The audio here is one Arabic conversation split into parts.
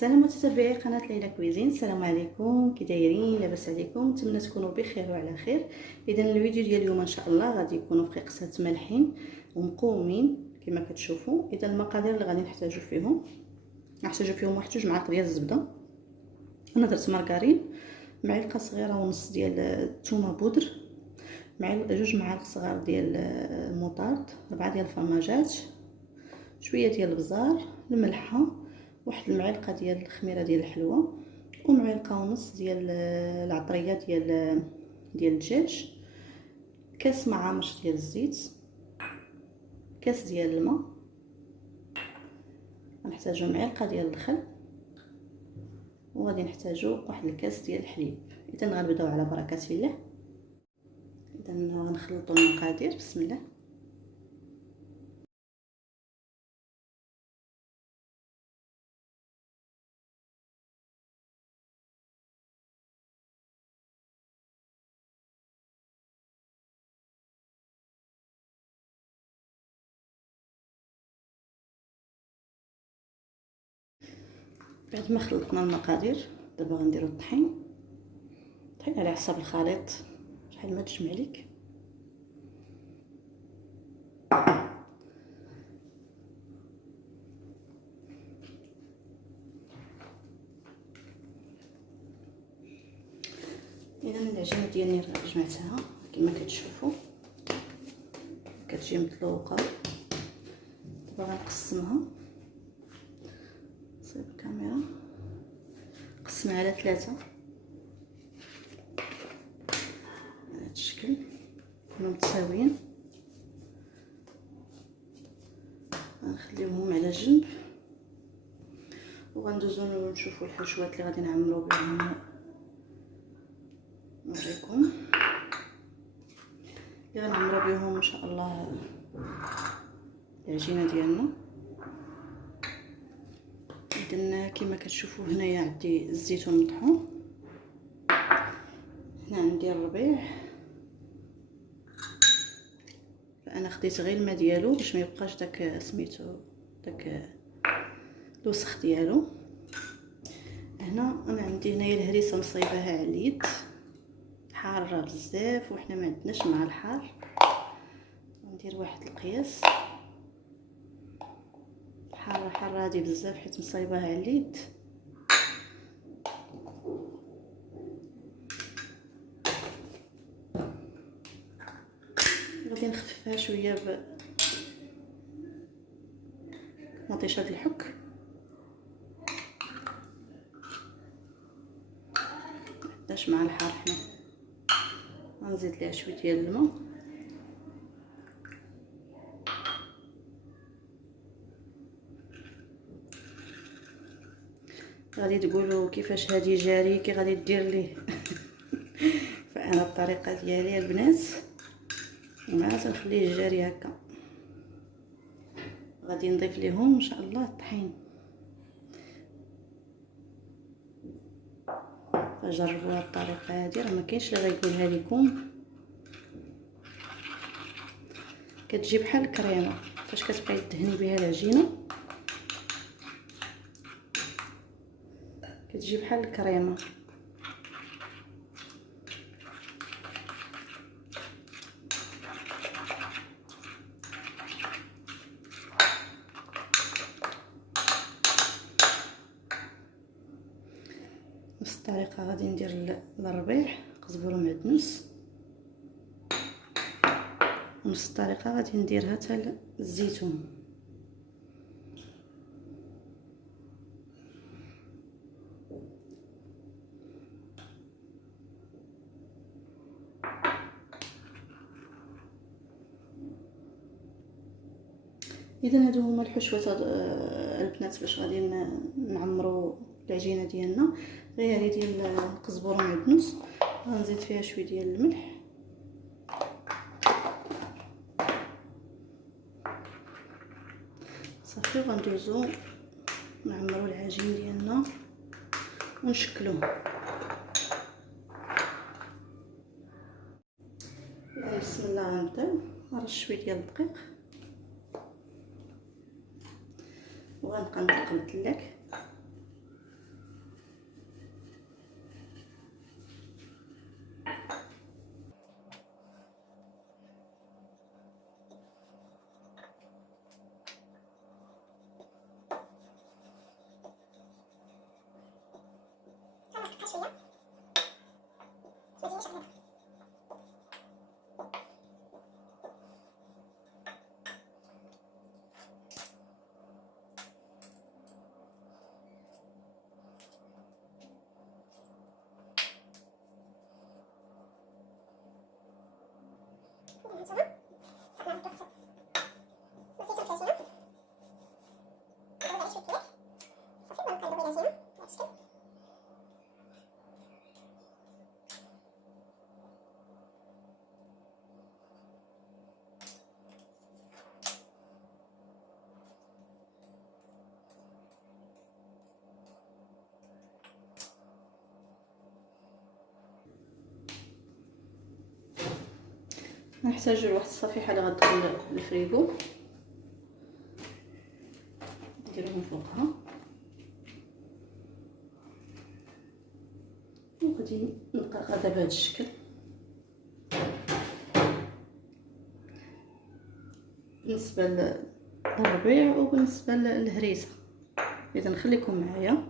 السلام متتبعي قناه ليلى كويزين. السلام عليكم، كي دايرين؟ لاباس عليكم؟ نتمنى تكونوا بخير وعلى خير. اذا الفيديو ديال اليوم ان شاء الله غادي يكونوا دقيقتين مالحين ومقومين كما كتشوفوا. اذا المقادير اللي غادي نحتاجو فيهم واحد 2 معالق ديال الزبده، انا درت مارغرين، معلقه صغيره ونص ديال الثومه بودر، 2 معالق صغار ديال المطارد، 4 ديال الفرماجات، شويه ديال البزار، الملحه، واحد المعلقه ديال الخميره ديال الحلوى، ومعلقه ونص ديال العطريه ديال الدجاج، كاس معامر ديال الزيت، كاس ديال الماء، غنحتاجو معلقه ديال الخل، وغادي نحتاجو واحد الكاس ديال الحليب. اذا غنبداو على بركه الله. اذا غنخلطوا المقادير. بسم الله. بعد ما خلطنا المقادير دابا غنديروا الطحين على حسب الخليط شحال ما تجمع ليك. اذا العجينه ديالي جمعتها كما كتشوفوا، كتجي مطلوقه. دابا غنقسمها، صيب الكاميرا، قسمها على 3 على هذا الشكل، يكونوا متساويين. غنخليوهم على جنب وغندوزو نشوفوا الحشوات اللي غادي نعمروا بهم. نوريكم اللي غنعمروا بهم ان شاء الله العجينه ديالنا. اذا كما كتشوفوا هنايا عندي الزيتون مطحون، هنا عندي الربيع، فانا خديت غير الماء ديالو باش ما يبقاش داك سميتو داك الوسخ ديالو. هنا انا عندي هنايا الهريسه مصايباها على اليد، حاره بزاف وحنا ما عندناش مع الحار. ندير واحد القياس، حاره هادي بزاف حيت مصايباها على اليد. غادي نخففها شويه بمطيشه الحك. عندناش مع الحار حنا. غنزيد ليها شويه ديال الماء. غادي تقولوا كيفاش هادي جاري كي غادي دير ليه فانا الطريقه ديالي البنات ما تنخليه جاري هكا. غادي نضيف ليهم ان شاء الله الطحين، فجربوا هاد الطريقه هادي، راه ما كاينش اللي غايقولها لكم. كتجي بحال الكريمه فاش كتبقاي تدهني بها العجينه، كتجي بحال الكريمه. نفس الطريقه غادي ندير الربيع، قزبر ومعدنوس، ونفس الطريقه غادي نديرها حتى الزيتون. اذا هادو هما الحشوات البنات باش غادي نعمروا العجينه ديالنا. غير هذه ديال القزبر ومعدنوس، غنزيد فيها شويه ديال الملح، صافي. وغندوزو نعمروا العجين ديالنا ونشكلوه. بسم الله. غنبداو نرش شويه ديال الدقيق وغنبقى نقلب الدلاك غنحتاجو لواحد الصفيحه اللي غتدخل الفريغو، نديرهم فوقها وغادي نبقى غادا بهذا الشكل. بالنسبه للربيع وبالنسبه للهريسه، اذا خليكم معايا.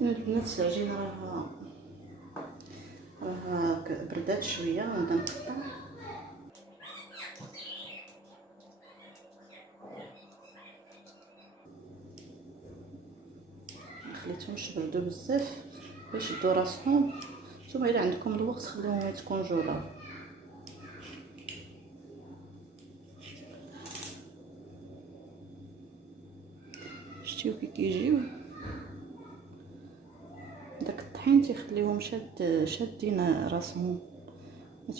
البنات العجينه راه بردات شويه، غنبدا نقطع. مخليتهمش يبردوا بزاف باش يشدوا راسهم. نتوما الا عندكم الوقت خليوهم يتكونجولاو. شتيو كي كيجيو داك الطحين تيخليهم شادين راسهم، ما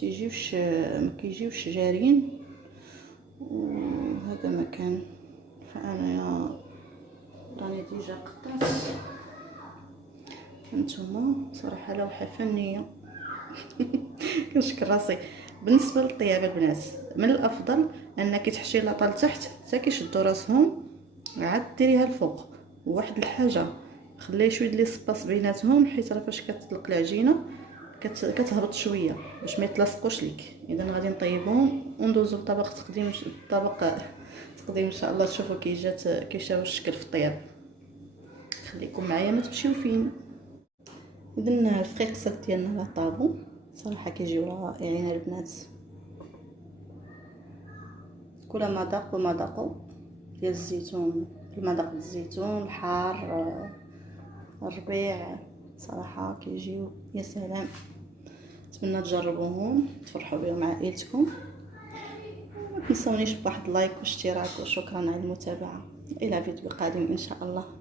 كيجيوش جارين. وهذا مكان، فانا راني ديجا قطعت. هانتوما صراحه لوحه فنيه. كنشكر راسي. بالنسبه للطياب البنات، من الافضل انك تحشي لاطه لتحت حتى كيشدوا راسهم، عاد ديريها الفوق. وواحد الحاجه، خلي شويه لي سباس بيناتهم، حيت راه فاش كتطلق العجينه كتهبط شويه باش ما يتلاصقوش ليك. اذا غادي نطيبهم وندوزو لطبق تقديم. ان شاء الله تشوفوا كيشاو الشكل في الطياب. خليكم معايا ما تمشيو فين. اذا الفقيقسات ديالنا راه طابو، صراحه كيجيو رائعين البنات. كل مذاق ديال الزيتون، المذاق الزيتون الحار، الربيع، صراحه كيجيو يا سلام. نتمنى تجربوهم تفرحوا بهم مع عائلتكم. ما تنسونيش بواحد لايك واشتراك، وشكرا على المتابعه. الى فيديو قادم ان شاء الله.